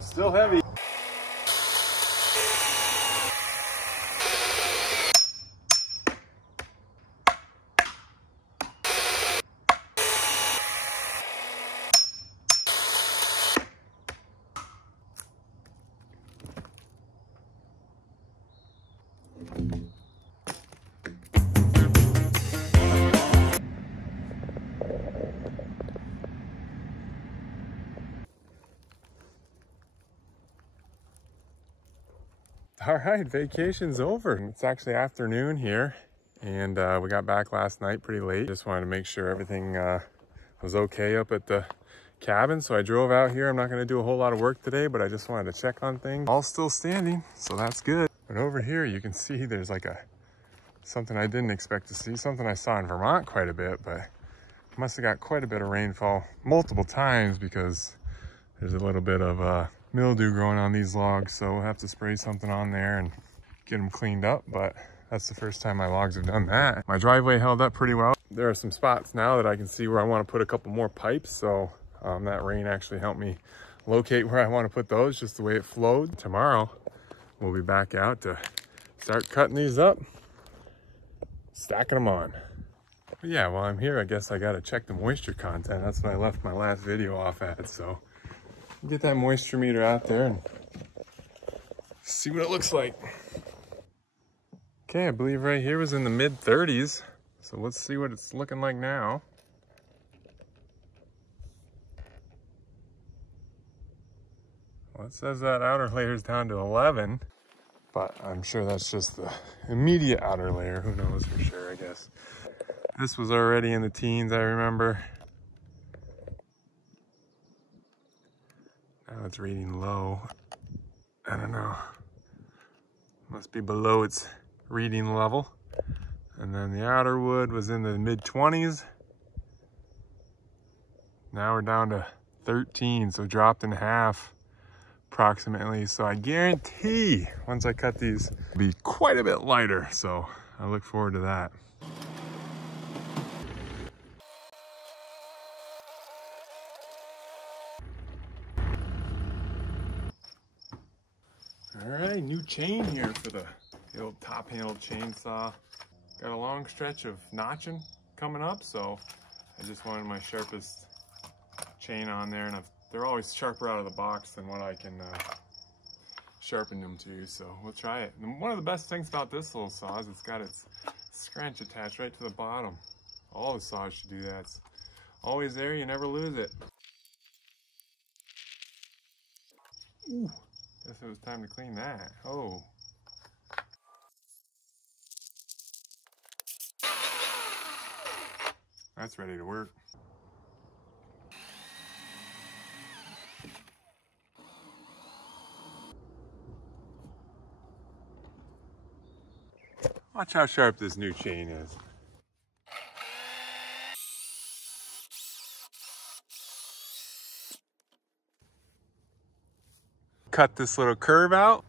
Still heavy. All right, vacation's over. It's actually afternoon here, and we got back last night pretty late. Just wanted to make sure everything was okay up at the cabin, so I drove out here. I'm not going to do a whole lot of work today, but I just wanted to check on things. All still standing, so that's good. But over here, you can see there's like something I didn't expect to see, something I saw in Vermont quite a bit, but must have got quite a bit of rainfall multiple times because there's a little bit of mildew growing on these logs, so we'll have to spray something on there and get them cleaned up. But that's the first time my logs have done that. My driveway held up pretty well. There are some spots now that I can see where I want to put a couple more pipes, so that rain actually helped me locate where I want to put those, just the way it flowed. Tomorrow we'll be back out to start cutting these up, stacking them on. But yeah, while I'm here, I guess I got to check the moisture content. That's what I left my last video off at, so get that moisture meter out there and see what it looks like. Okay, I believe right here was in the mid 30s. So let's see what it's looking like now. Well, it says that outer layer is down to 11, but I'm sure that's just the immediate outer layer. Who knows for sure, I guess. This was already in the teens, I remember. Now it's reading low. I don't know. Must be below its reading level. And then the outer wood was in the mid 20s. Now we're down to 13, so dropped in half approximately. So I guarantee once I cut these, it'll be quite a bit lighter. So I look forward to that. All right, new chain here for the old top-handled chainsaw. Got a long stretch of notching coming up, so I just wanted my sharpest chain on there, and they're always sharper out of the box than what I can sharpen them to, so we'll try it. And one of the best things about this little saw is it's got its scratch attached right to the bottom. All the saws should do that. It's always there, you never lose it. Ooh. Guess it was time to clean that. Oh. That's ready to work. Watch how sharp this new chain is. Cut this little curve out.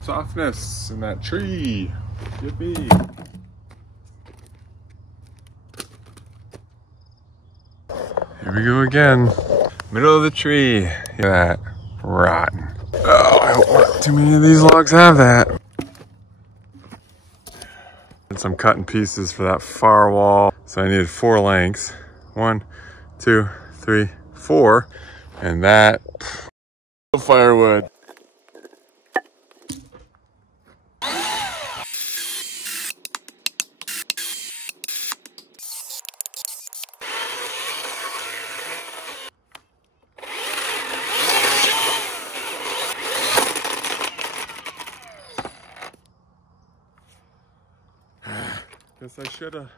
Softness in that tree. Yippee. Here we go again. Middle of the tree. Look at that. Rotten. Oh, I don't want too many of these logs have that. And some cutting pieces for that far wall. So I needed 4 lengths. 1, 2, 3, 4. And that firewood. Guess I should have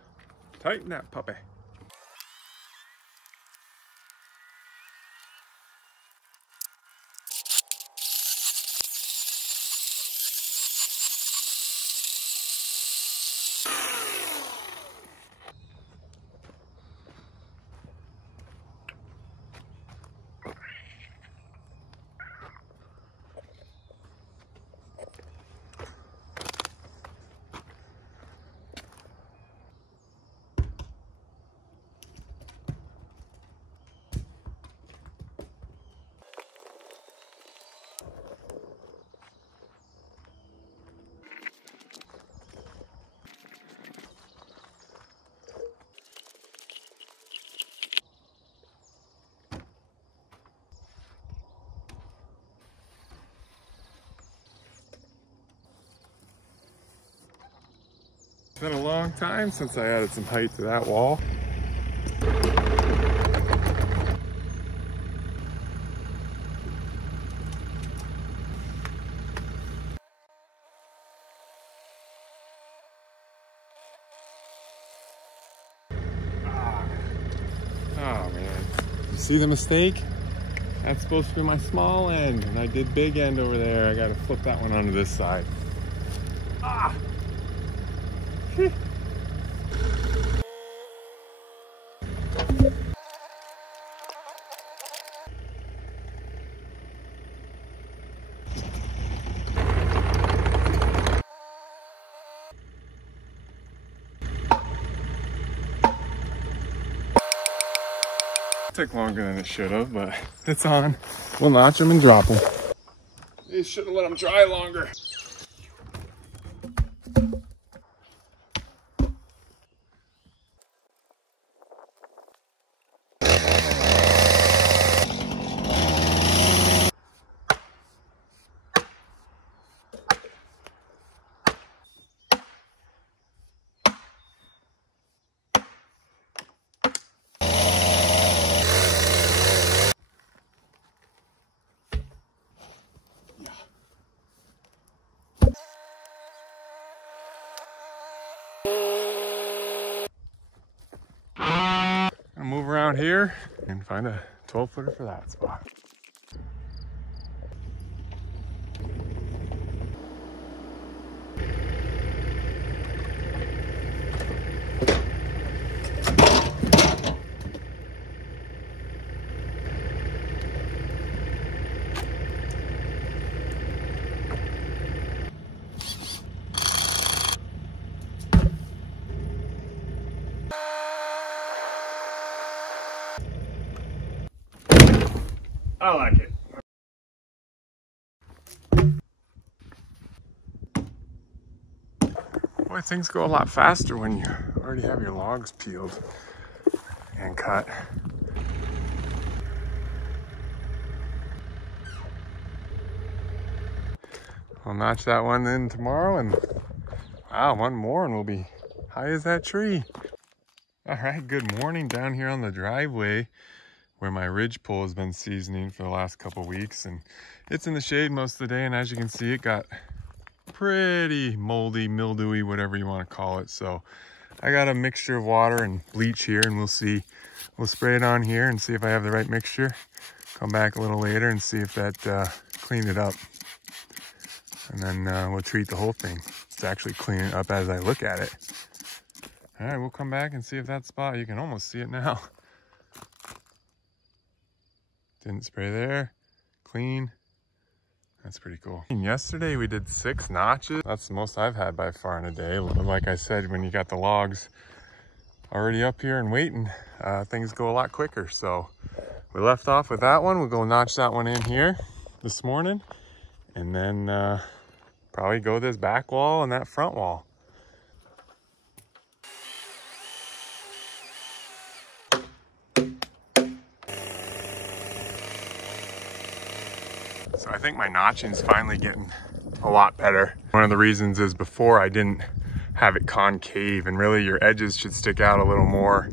tightened that puppy. been a long time since I added some height to that wall. Oh man, you see the mistake? That's supposed to be my small end, and I did big end over there. I gotta flip that one onto this side. Ah! Took longer than it should have, but it's on. We'll notch them and drop them. They should have let them dry longer. I'll move around here and find a 12-footer for that spot. I like it. Boy, things go a lot faster when you already have your logs peeled and cut. I'll notch that one in tomorrow, and wow, one more and we'll be high as that tree. All right, good morning down here on the driveway where my ridge pole has been seasoning for the last couple weeks, and it's in the shade most of the day, and as you can see, it got pretty moldy, mildewy, whatever you want to call it. So I got a mixture of water and bleach here, and we'll spray it on here and see if I have the right mixture. Come back a little later and see if that cleaned it up, and then we'll treat the whole thing. It's actually cleaning it up as I look at it. All right, we'll come back and see if that spot, you can almost see it now. Didn't spray there, clean. That's pretty cool. Yesterday we did 6 notches. That's the most I've had by far in a day. Like I said, when you got the logs already up here and waiting, things go a lot quicker. So we left off with that one. We'll go notch that one in here this morning, and then probably go this back wall and that front wall. So I think my notching's finally getting a lot better. One of the reasons is before I didn't have it concave, and really your edges should stick out a little more.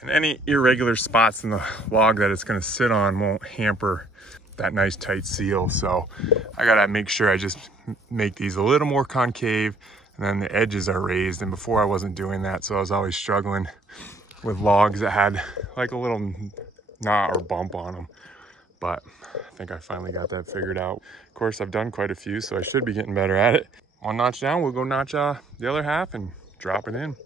And any irregular spots in the log that it's gonna sit on won't hamper that nice tight seal. So I gotta make sure I just make these a little more concave, and then the edges are raised. And before I wasn't doing that, so I was always struggling with logs that had like a little knot or bump on them. But I think I finally got that figured out. Of course, I've done quite a few, so I should be getting better at it. One notch down, we'll go notch the other half and drop it in.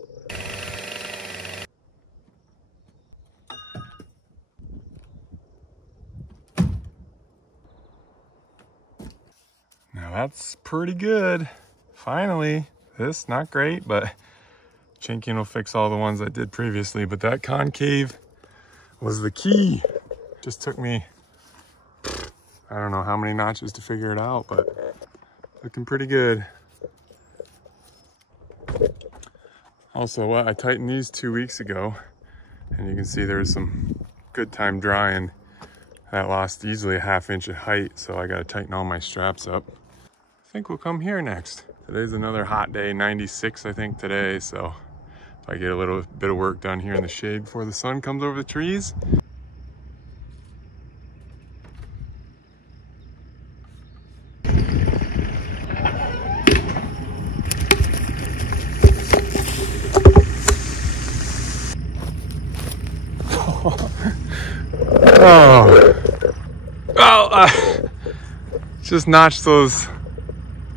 Now that's pretty good. Finally, this, not great, but chinking will fix all the ones I did previously. But that concave was the key. Just took me, I don't know how many notches to figure it out, but looking pretty good. Also, I tightened these 2 weeks ago, and you can see there's some good time drying. That lost easily a ½ inch of height, so I gotta tighten all my straps up. I think we'll come here next. Today's another hot day, 96 I think today, so if I get a little bit of work done here in the shade before the sun comes over the trees. Just notched those,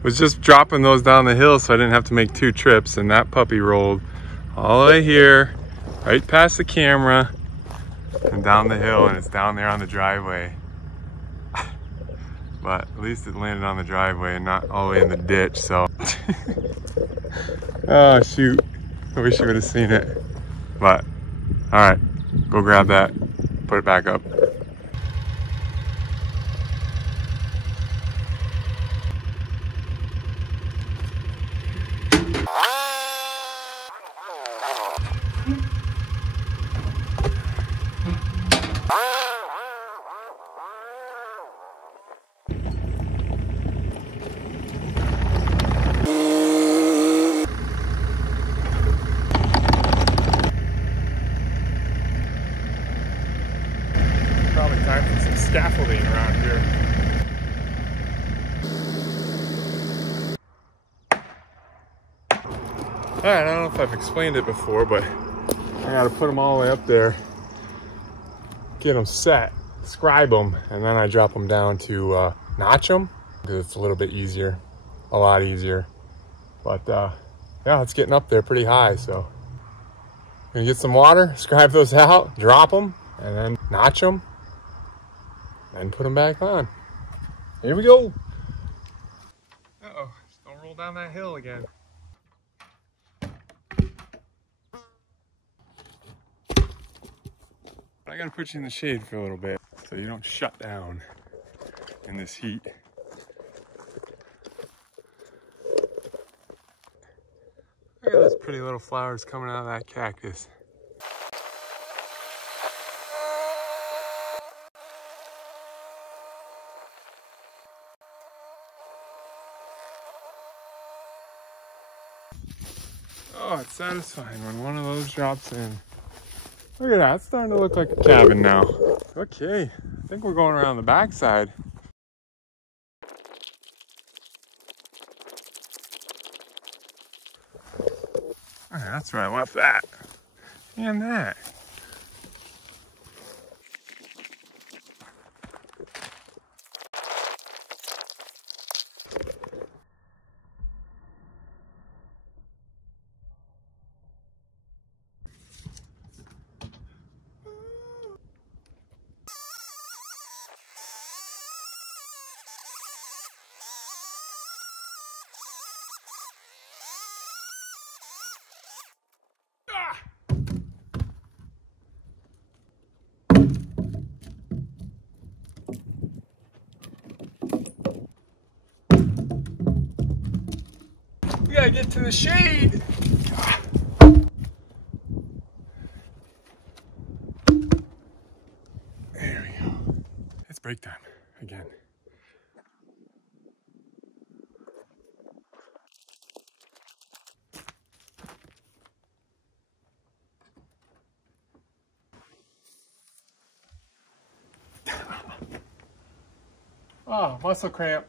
was just dropping those down the hill so I didn't have to make 2 trips, and that puppy rolled all the way here, right past the camera, and down the hill, and it's down there on the driveway. But at least it landed on the driveway and not all the way in the ditch, so. Oh shoot, I wish you would have seen it. But, all right, go grab that, put it back up. Probably time for some scaffolding around here. All right, I don't know if I've explained it before, but I gotta put them all the way up there, get them set, scribe them, and then I drop them down to notch them, because it's a little bit easier, a lot easier. But yeah, it's getting up there pretty high, so I'm gonna get some water, scribe those out, drop them, and then notch them, and put them back on. Here we go. Uh-oh, don't roll down that hill again. I gotta put you in the shade for a little bit so you don't shut down in this heat. Look at those pretty little flowers coming out of that cactus. Oh, it's satisfying when one of those drops in. Look at that, it's starting to look like a cabin now. Okay, I think we're going around the backside. All right, that's where I left that. And that. We gotta get to the shade. There we go. It's break time again. Oh, muscle cramp.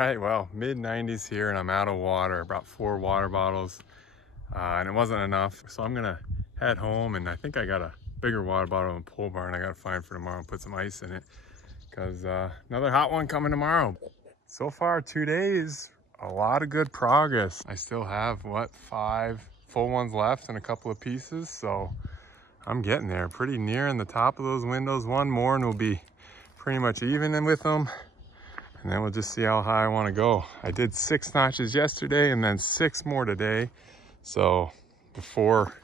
All right, well, mid 90s here and I'm out of water. I brought 4 water bottles and it wasn't enough. So I'm gonna head home, and I think I got a bigger water bottle in the pole barn I gotta find for tomorrow and put some ice in it, because another hot one coming tomorrow. So far 2 days, a lot of good progress. I still have, what, 5 full ones left and a couple of pieces, so I'm getting there. Pretty near in the top of those windows. One more and we'll be pretty much even in with them. And then we'll just see how high I want to go. I did 6 notches yesterday and then 6 more today. So before,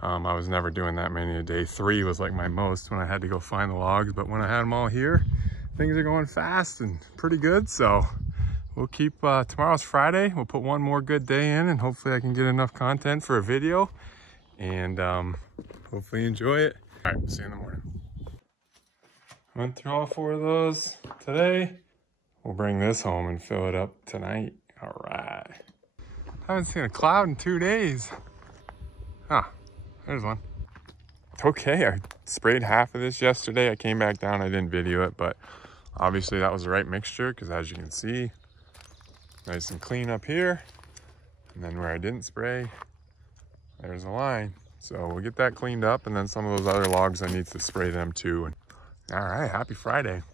I was never doing that many a day. 3 was like my most when I had to go find the logs. But when I had them all here, things are going fast and pretty good. So we'll keep, tomorrow's Friday. We'll put one more good day in, and hopefully I can get enough content for a video, and hopefully enjoy it. All right, see you in the morning. Went through all 4 of those today. We'll bring this home and fill it up tonight. All right. Haven't seen a cloud in 2 days. Ah, there's one. Okay, I sprayed half of this yesterday. I came back down, I didn't video it, but obviously that was the right mixture, because as you can see, nice and clean up here. And then where I didn't spray, there's a line. So we'll get that cleaned up, and then some of those other logs I need to spray them too. All right, happy Friday.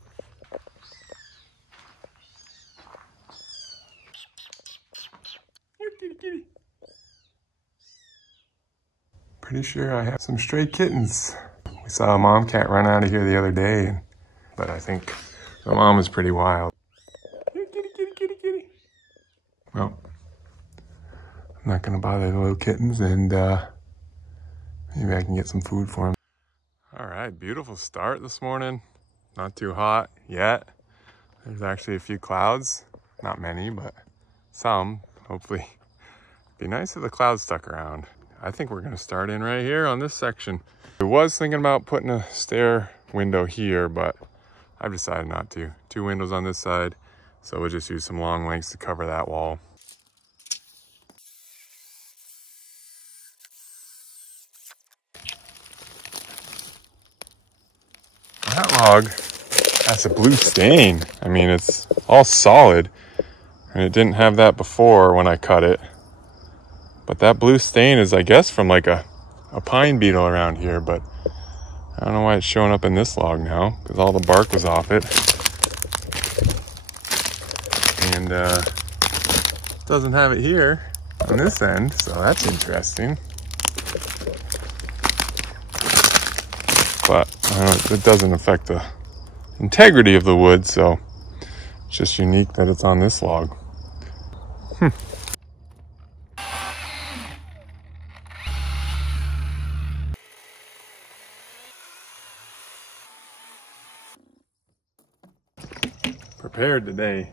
Kitty. Pretty sure I have some stray kittens. We saw a mom cat run out of here the other day, but I think the mom was pretty wild. Kitty. Well, I'm not gonna bother the little kittens, and maybe I can get some food for them. All right, beautiful start this morning. Not too hot yet. There's actually a few clouds, not many, but some, hopefully. Be nice if the clouds stuck around. I think we're gonna start in right here on this section. I was thinking about putting a stair window here, but I've decided not to. 2 windows on this side, so we'll just use some long lengths to cover that wall. That log has a blue stain. I mean, it's all solid, and it didn't have that before when I cut it. But that blue stain is, I guess, from like a pine beetle around here, but I don't know why it's showing up in this log now, because all the bark was off it. And doesn't have it here on this end, so that's interesting. But it doesn't affect the integrity of the wood, so it's just unique that it's on this log. Prepared today.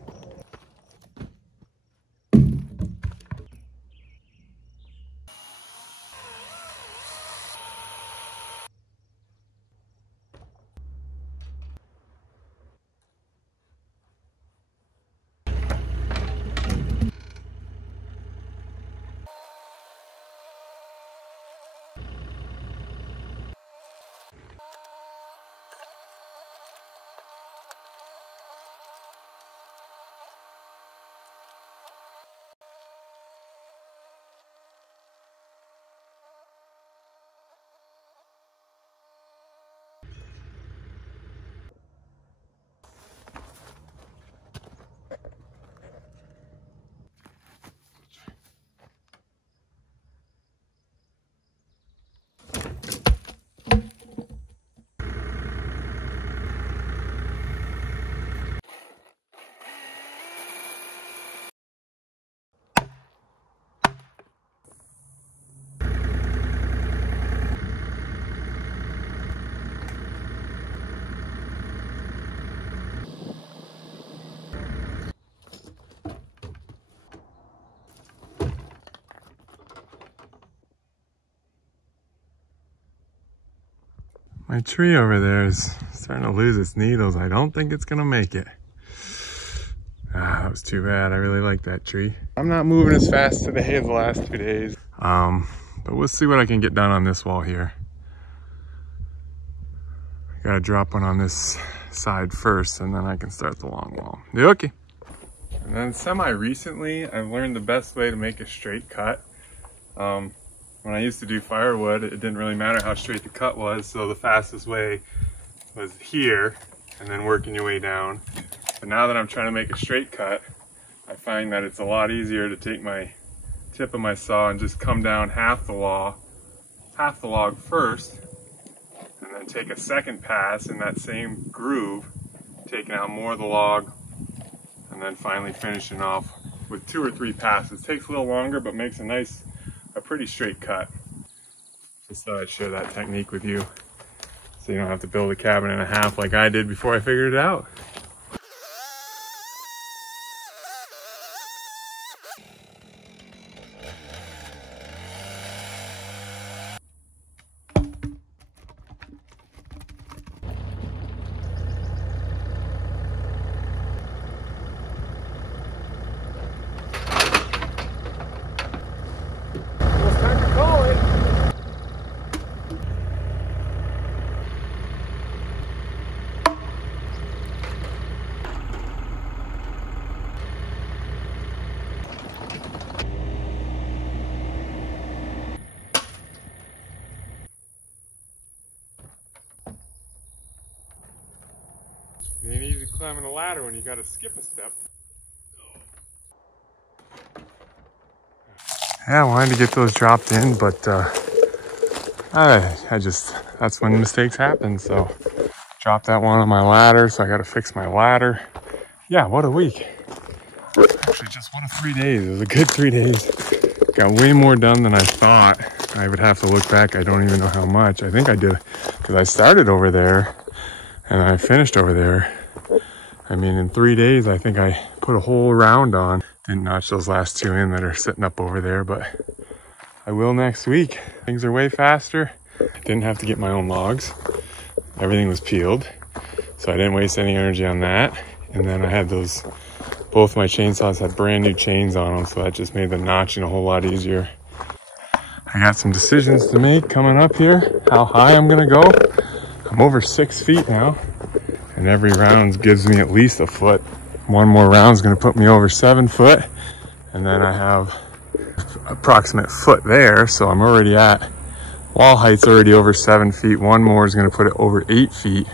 My tree over there is starting to lose its needles. I don't think it's gonna make it. Ah, that was too bad. I really like that tree. I'm not moving as fast today as the last 2 days. But we'll see what I can get done on this wall here. I gotta drop one on this side first, and then I can start the long wall. You okay? And then semi-recently, I've learned the best way to make a straight cut. When I used to do firewood, it didn't really matter how straight the cut was, so the fastest way was here, and then working your way down. But now that I'm trying to make a straight cut, I find that it's a lot easier to take my tip of my saw and just come down half the log first, and then take a second pass in that same groove, taking out more of the log, and then finally finishing off with 2 or 3 passes. Takes a little longer, but makes a pretty straight cut. Just thought I'd share that technique with you, so you don't have to build a cabin in a half like I did before I figured it out. It ain't easy climbing a ladder when you gotta skip a step. Yeah, I wanted to get those dropped in, but that's when mistakes happen. So dropped that one on my ladder, so I gotta fix my ladder. Yeah, what a week. Actually, just one of 3 days. It was a good 3 days. Got way more done than I thought. I would have to look back. I don't even know how much. I think I did, because I started over there and I finished over there. I mean, in 3 days, I think I put a whole round on. Didn't notch those last 2 in that are sitting up over there, but I will next week. Things are way faster. I didn't have to get my own logs. Everything was peeled, so I didn't waste any energy on that. And then I had both my chainsaws had brand new chains on them, so that just made the notching a whole lot easier. I got some decisions to make coming up here, how high I'm gonna go. I'm over 6 feet now, and every round gives me at least a foot. One more round is gonna put me over 7 foot, and then I have approximate foot there, so I'm already at, wall height's already over 7 feet. One more is gonna put it over 8 feet.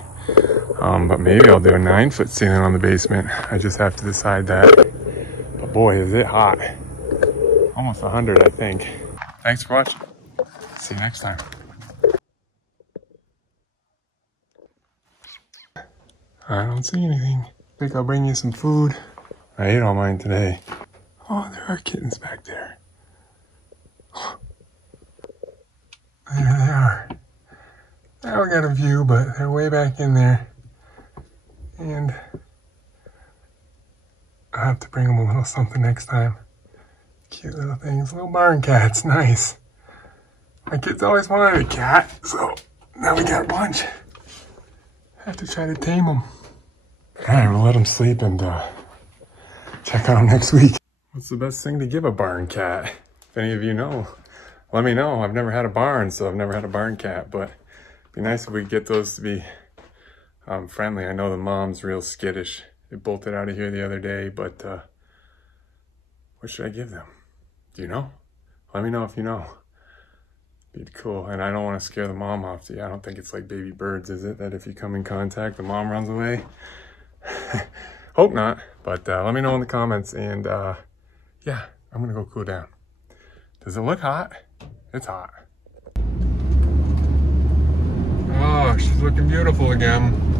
But maybe I'll do a 9-foot ceiling on the basement. I just have to decide that. But boy, is it hot. Almost 100, I think. Thanks for watching. See you next time. I don't see anything. Think I'll bring you some food. I ate all mine today. Oh, there are kittens back there. There they are. Now we got a view, but they're way back in there. And I'll have to bring them a little something next time. Cute little things, little barn cats, nice. My kids always wanted a cat, so now we got a bunch. Have to try to tame them. All right, we'll let them sleep and check on them next week. What's the best thing to give a barn cat? If any of you know, let me know. I've never had a barn, so I've never had a barn cat, but it'd be nice if we could get those to be friendly. I know the mom's real skittish. It bolted out of here the other day, but what should I give them? Do you know? Let me know if you know. Be cool. And I don't want to scare the mom off. I don't think it's like baby birds, is it? That if you come in contact, the mom runs away? Hope not. But let me know in the comments. And yeah, I'm going to go cool down. Does it look hot? It's hot. Oh, she's looking beautiful again.